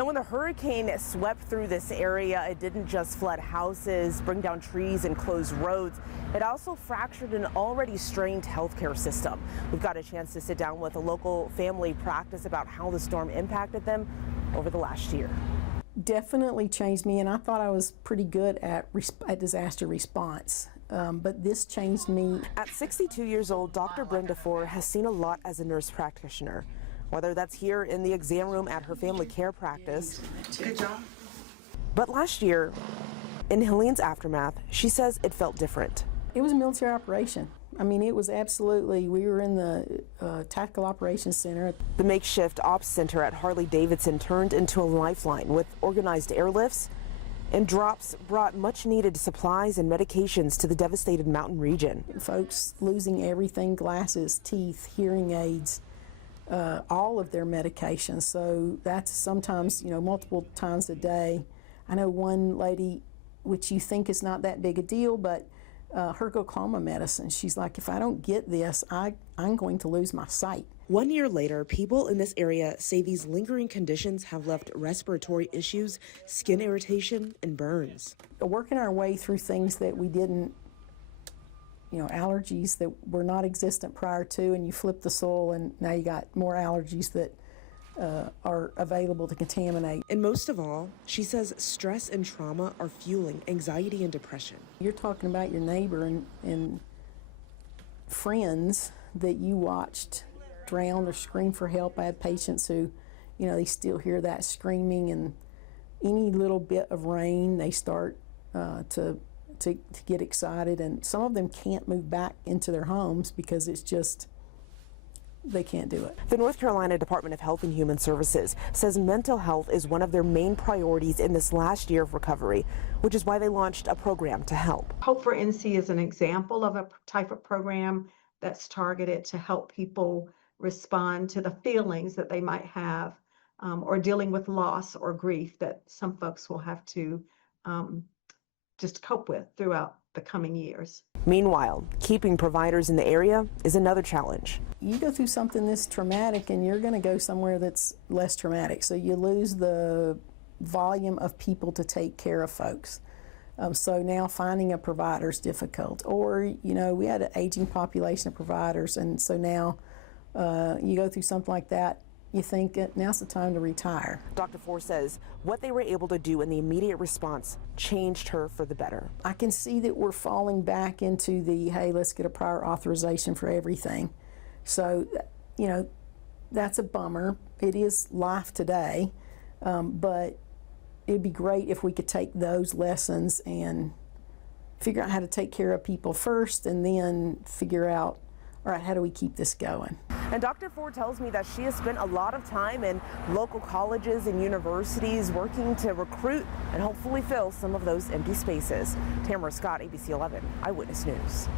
Now, when the hurricane swept through this area, it didn't just flood houses, bring down trees, and close roads. It also fractured an already strained healthcare system. We've got a chance to sit down with a local family practice about how the storm impacted them over the last year. Definitely changed me, and I thought I was pretty good at disaster response, but this changed me. At 62 years old, Dr. Brenda Ford has seen a lot as a nurse practitioner, whether that's here in the exam room at her family care practice. Good job. But last year, in Helene's aftermath, she says it felt different. It was a military operation. I mean, it was absolutely, we were in the Tactical Operations Center. The makeshift ops center at Harley-Davidson turned into a lifeline with organized airlifts, and drops brought much needed supplies and medications to the devastated mountain region. Folks losing everything, glasses, teeth, hearing aids, all of their medications. So that's sometimes, multiple times a day. I know one lady, which you think is not that big a deal, but her glaucoma medicine, she's like, if I don't get this, I'm going to lose my sight. 1 year later, people in this area say these lingering conditions have left respiratory issues, skin irritation, and burns. Working our way through things that we didn't, allergies that were not existent prior to, and you flip the soil and now you got more allergies that are available to contaminate. And most of all, she says stress and trauma are fueling anxiety and depression. You're talking about your neighbor and friends that you watched drown or scream for help. I have patients who, they still hear that screaming, and any little bit of rain, they start to get excited, and some of them can't move back into their homes because it's just, they can't do it. The North Carolina Department of Health and Human Services says mental health is one of their main priorities in this last year of recovery, which is why they launched a program to help. Hope for NC is an example of a type of program that's targeted to help people respond to the feelings that they might have, or dealing with loss or grief that some folks will have to just cope with throughout the coming years. Meanwhile, keeping providers in the area is another challenge. You go through something this traumatic and you're going to go somewhere that's less traumatic, so you lose the volume of people to take care of folks. So now finding a provider is difficult. Or, we had an aging population of providers, and so now you go through something like that, you think now's the time to retire. Dr. Ford says what they were able to do in the immediate response changed her for the better. I can see that we're falling back into the, hey, let's get a prior authorization for everything. So, that's a bummer. It is life today, but it'd be great if we could take those lessons and figure out how to take care of people first, and then figure out, all right, how do we keep this going? And Dr. Ford tells me that she has spent a lot of time in local colleges and universities working to recruit and hopefully fill some of those empty spaces. Tamara Scott, ABC 11 Eyewitness News.